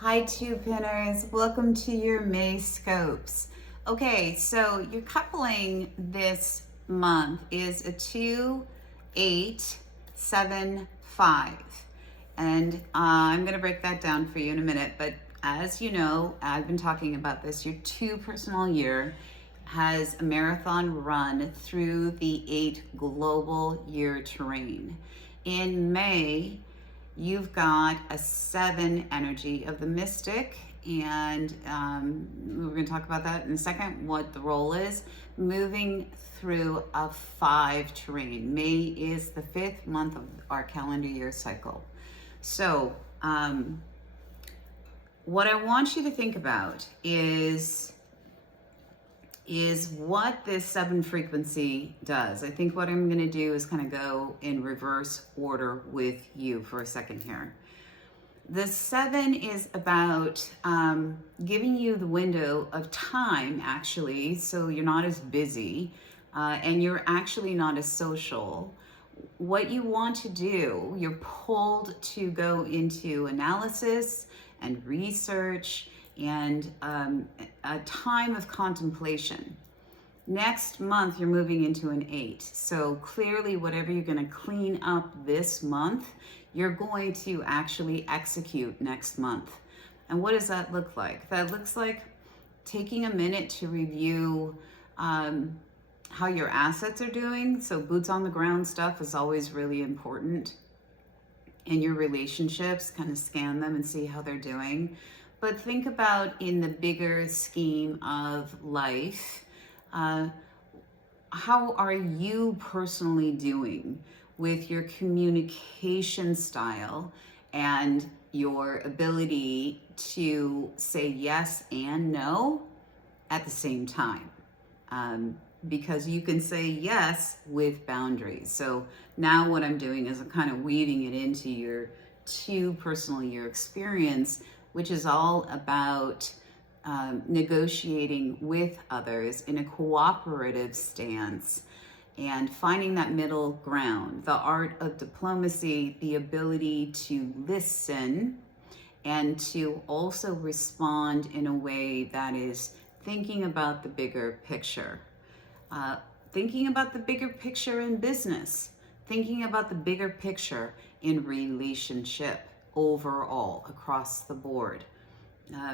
Hi, two pinners. Welcome to your May scopes. Okay, so your coupling this month is a 2, 8, 7, 5. And I'm going to break that down for you in a minute. But as you know, I've been talking about this. Your 2 personal year has a marathon run through the 8 global year terrain. In May, you've got a 7 energy of the mystic, and we're going to talk about that in a second, what the role is, moving through a 5 terrain. May is the 5th month of our calendar year cycle. So what I want you to think about is what this 7 frequency does. I think what I'm going to do is kind of go in reverse order with you for a second here. The 7 is about giving you the window of time, actually, so you're not as busy and you're actually not as social. What you want to do, you're pulled to go into analysis and research and a time of contemplation. Next month, you're moving into an 8. So clearly, whatever you're going to clean up this month, you're going to actually execute next month. And what does that look like? That looks like taking a minute to review how your assets are doing. So boots on the ground stuff is always really important. In your relationships, kind of scan them and see how they're doing. But think about in the bigger scheme of life, how are you personally doing with your communication style and your ability to say yes and no at the same time? Because you can say yes with boundaries. So now what I'm doing is I'm kind of weaving it into your 2 personal year experience, which is all about negotiating with others in a cooperative stance and finding that middle ground, the art of diplomacy, the ability to listen and to also respond in a way that is thinking about the bigger picture. Thinking about the bigger picture in business, thinking about the bigger picture in relationship overall across the board,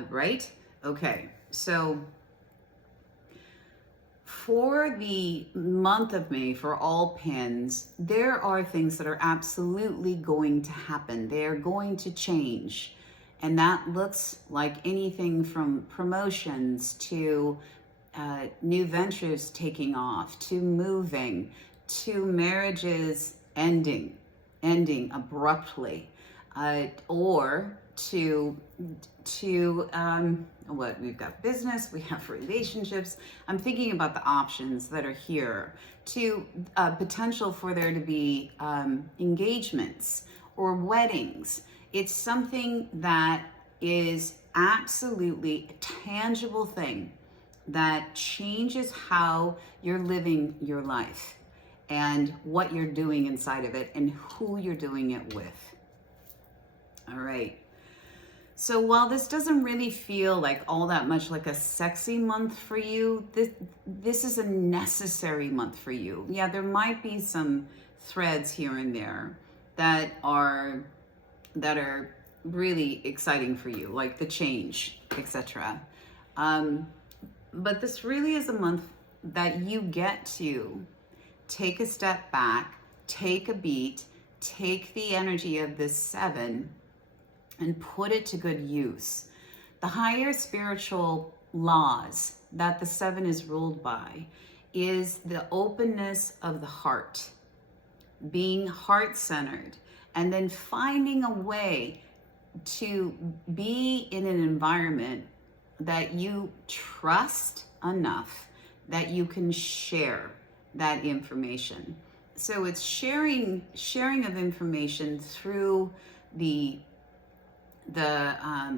right? Okay, so for the month of May, for all pins, there are things that are absolutely going to happen. They're going to change. And that looks like anything from promotions to new ventures taking off, to moving, to marriages ending abruptly, or to what we've got business, we have relationships. I'm thinking about the options that are here, to potential for there to be engagements or weddings. It's something that is absolutely a tangible thing that changes how you're living your life and what you're doing inside of it and who you're doing it with. All right. So while this doesn't really feel like all that much like a sexy month for you, this is a necessary month for you. Yeah, there might be some threads here and there that are really exciting for you, like the change, etc. But this really is a month that you get to take a step back, take a beat, take the energy of this 7 and put it to good use. The higher spiritual laws that the 7 is ruled by is the openness of the heart, being heart-centered, and then finding a way to be in an environment that you trust enough that you can share that information. So it's sharing of information through the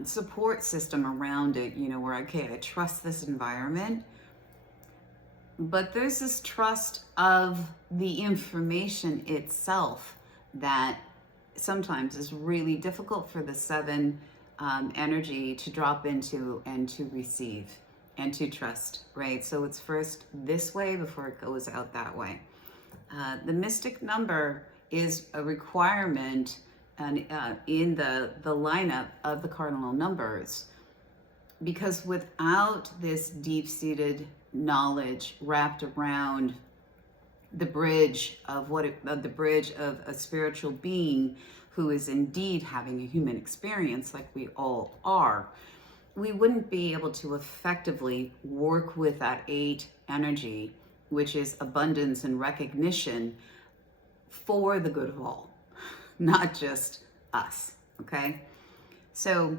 support system around it, where, okay, I trust this environment, but there's this trust of the information itself that sometimes is really difficult for the 7 energy to drop into and to receive and to trust, right? So it's first this way before it goes out that way. The mystic number is a requirement and in the lineup of the cardinal numbers, because without this deep-seated knowledge wrapped around the bridge of the bridge of a spiritual being who is indeed having a human experience like we all are, we wouldn't be able to effectively work with that 8 energy, which is abundance and recognition for the good of all, not just us, okay? So,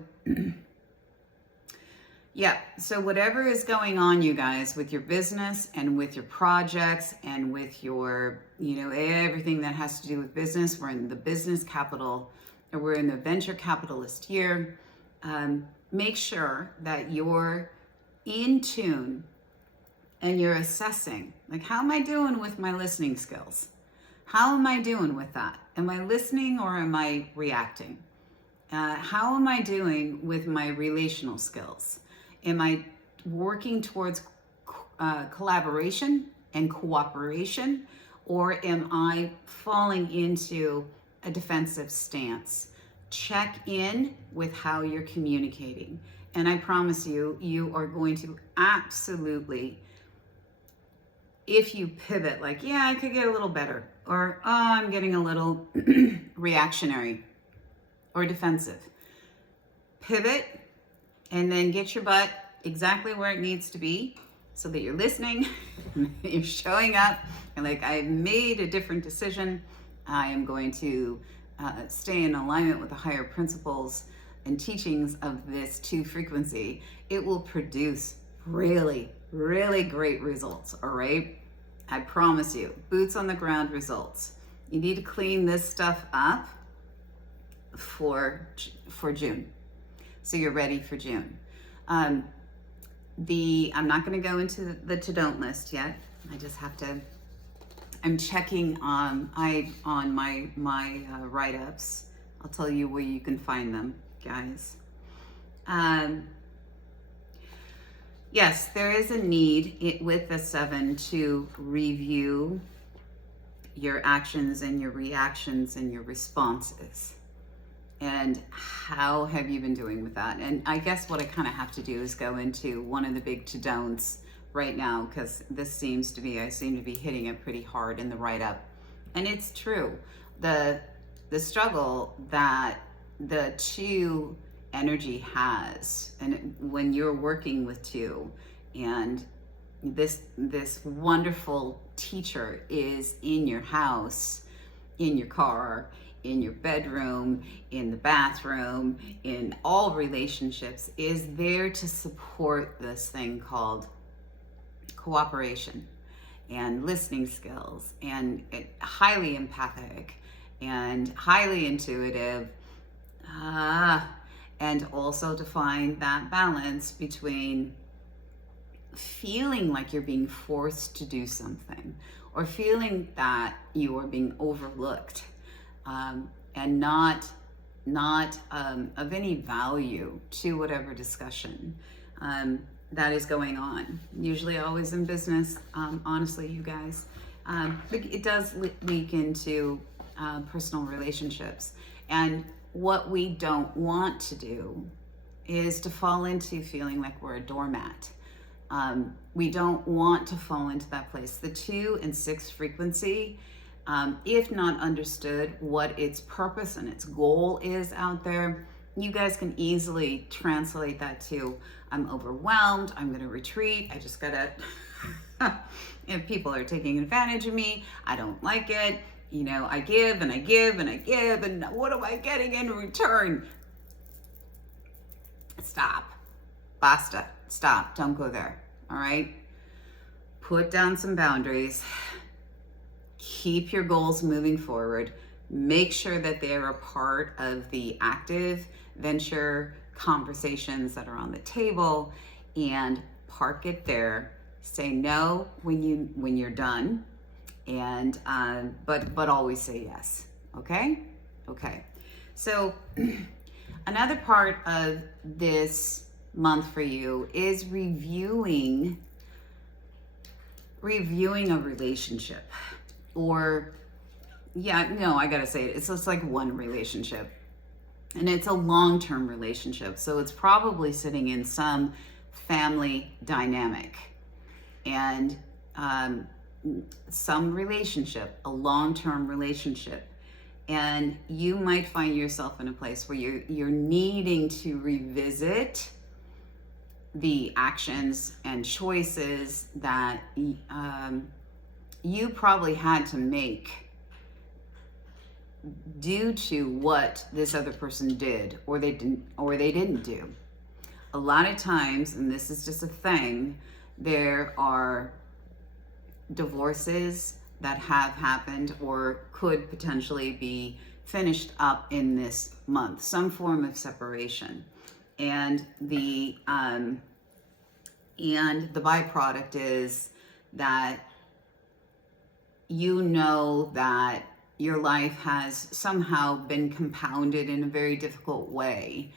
yeah, so whatever is going on, you guys, with your business and with your projects and with your, everything that has to do with business, we're in the business capital, or we're in the venture capitalist year. Make sure that you're in tune and you're assessing, like, how am I doing with my listening skills? How am I doing with that? Am I listening or am I reacting? How am I doing with my relational skills? Am I working towards collaboration and cooperation, or am I falling into a defensive stance? Check in with how you're communicating. And I promise you, you are going to absolutely, if you pivot, like, yeah, I could get a little better, or, oh, I'm getting a little reactionary or defensive. Pivot and then get your butt exactly where it needs to be so that you're listening, you're showing up, and like, I made a different decision. I am going to stay in alignment with the higher principles and teachings of this 2 frequency. It will produce really, really great results, all right? I promise you, boots on the ground results. You need to clean this stuff up for June, so you're ready for June. I'm not going to go into the to-don't list yet. I just have to. I'm checking on my write-ups. I'll tell you where you can find them, guys. Yes, there is a need with the 7 to review your actions and your reactions and your responses. And how have you been doing with that? And I guess what I kind of have to do is go into one of the big to-don'ts right now, because this seems to be, I seem to be hitting it pretty hard in the write-up. And it's true. The struggle that the 2 energy has, and when you're working with 2, and this wonderful teacher is in your house, in your car, in your bedroom, in the bathroom, in all relationships, is there to support this thing called cooperation and listening skills, and highly empathic and highly intuitive, and also to find that balance between feeling like you're being forced to do something, or feeling that you are being overlooked, and not of any value to whatever discussion that is going on. Usually always in business, honestly, you guys. It does leak into personal relationships. And what we don't want to do is to fall into feeling like we're a doormat. We don't want to fall into that place. The 2 and 6 frequency, if not understood what its purpose and its goal is out there, you guys can easily translate that to, I'm overwhelmed, I'm gonna retreat, I just gotta, if people are taking advantage of me, I don't like it, I give and I give and I give, and what am I getting in return? Stop. Basta. Stop. Don't go there. All right? Put down some boundaries. Keep your goals moving forward. Make sure that they are a part of the active venture conversations that are on the table, and park it there. Say no when you're done, and but always say yes. Okay. So Another part of this month for you is reviewing a relationship. Or, yeah, no, I gotta say it. It's just like one relationship. And it's a long-term relationship. So it's probably sitting in some family dynamic. And some relationship, a long-term relationship. And you might find yourself in a place where you're needing to revisit the actions and choices that you probably had to make due to what this other person did or they didn't do. A lot of times, and this is just a thing, there are divorces that have happened or could potentially be finished up in this month, some form of separation. And the byproduct is that you know that your life has somehow been compounded in a very difficult way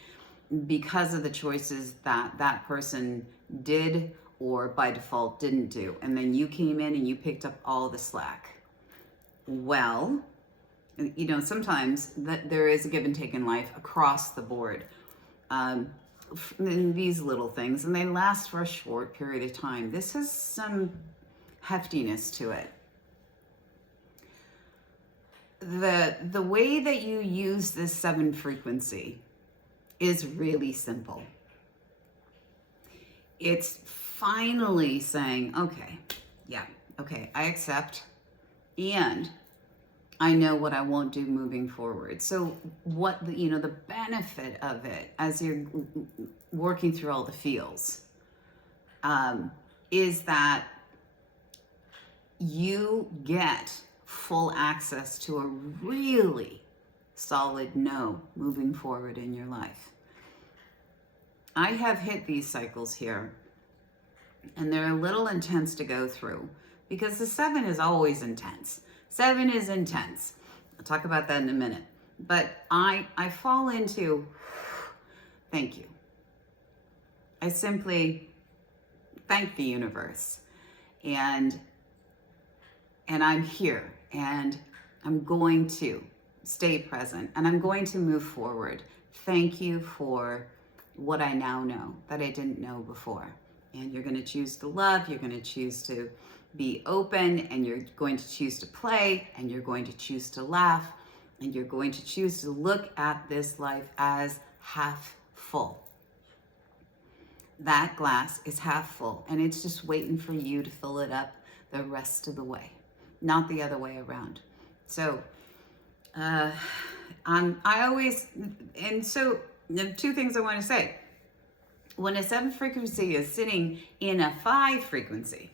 because of the choices that that person did or by default didn't do. And then you came in and you picked up all the slack. Well, you know, sometimes there is a give and take in life across the board. In these little things, and they last for a short period of time. This has some heftiness to it. The way that you use this 7 frequency is really simple. It's finally saying, okay, yeah, okay, I accept, and I know what I won't do moving forward. So what, the benefit of it as you're working through all the feels is that you get full access to a really solid no moving forward in your life. I have hit these cycles here, and they're a little intense to go through because the 7 is always intense. 7 is intense. I'll talk about that in a minute. But I fall into, thank you. I simply thank the universe. And I'm here, and I'm going to stay present, and I'm going to move forward. Thank you for what I now know that I didn't know before. And you're going to choose to love, you're going to choose to be open, and you're going to choose to play, and you're going to choose to laugh, and you're going to choose to look at this life as half full. That glass is half full, and it's just waiting for you to fill it up the rest of the way, not the other way around. So I always, and so the 2 things I want to say. When a 7 frequency is sitting in a 5 frequency,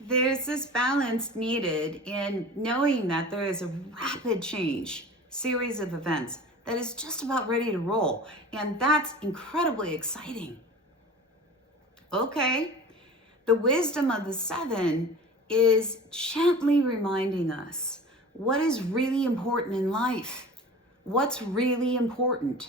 there's this balance needed in knowing that there is a rapid change series of events that is just about ready to roll. And that's incredibly exciting. Okay, the wisdom of the 7 is gently reminding us what is really important in life. What's really important?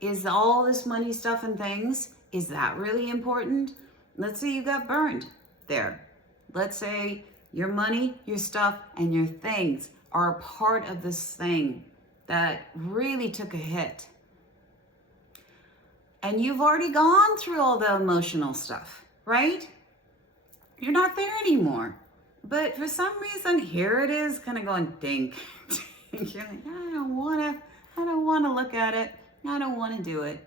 Is all this money stuff and things, is that really important? Let's say you got burned there. Let's say your money, your stuff, and your things are a part of this thing that really took a hit. And you've already gone through all the emotional stuff, right? You're not there anymore. But for some reason, here it is kind of going dink, dink. You're like, I don't want to look at it. I don't want to do it.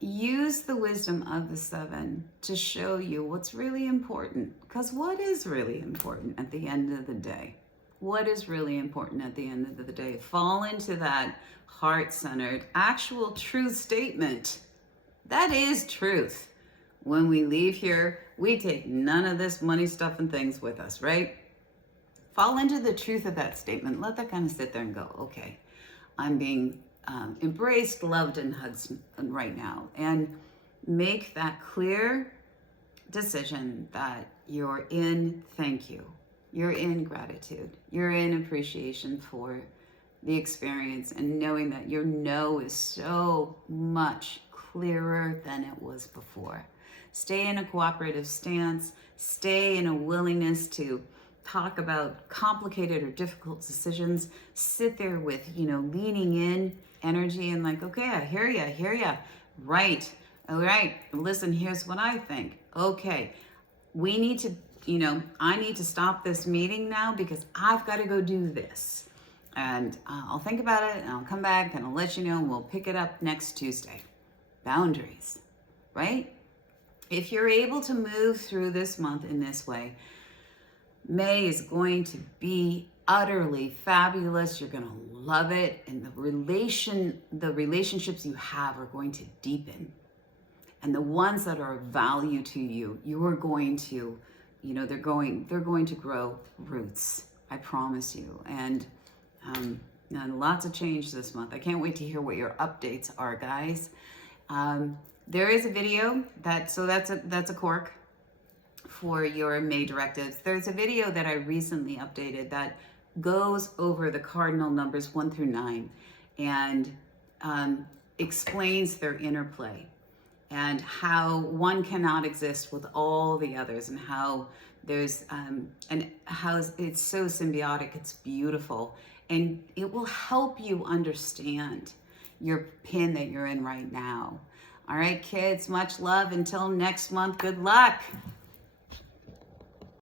Use the wisdom of the 7 to show you what's really important. Because what is really important at the end of the day? What is really important at the end of the day? Fall into that heart-centered, actual truth statement. That is truth. When we leave here, we take none of this money stuff and things with us, right? Fall into the truth of that statement. Let that kind of sit there and go, okay, I'm being embraced, loved, and hugged right now. And make that clear decision that you're in thank you. You're in gratitude. You're in appreciation for the experience and knowing that your no is so much clearer than it was before. Stay in a cooperative stance, stay in a willingness to talk about complicated or difficult decisions, sit there with, leaning in energy and like, okay, I hear ya. Right. All right. Listen, here's what I think. Okay. We need to, I need to stop this meeting now because I've got to go do this. And I'll think about it and I'll come back and I'll let you know and we'll pick it up next Tuesday. Boundaries, right? If you're able to move through this month in this way, May is going to be utterly fabulous. You're going to love it. And the relationships you have are going to deepen. And the ones that are of value to you, you are going to, they're going to grow roots. I promise you. And lots of change this month. I can't wait to hear what your updates are, guys. There is a video that's a cork for your May directives. There's a video that I recently updated that goes over the cardinal numbers 1 through 9 and explains their interplay and how one cannot exist with all the others, and how there's and how it's so symbiotic. It's beautiful, and it will help you understand your pin that you're in right now. All right, kids, much love. Until next month, good luck.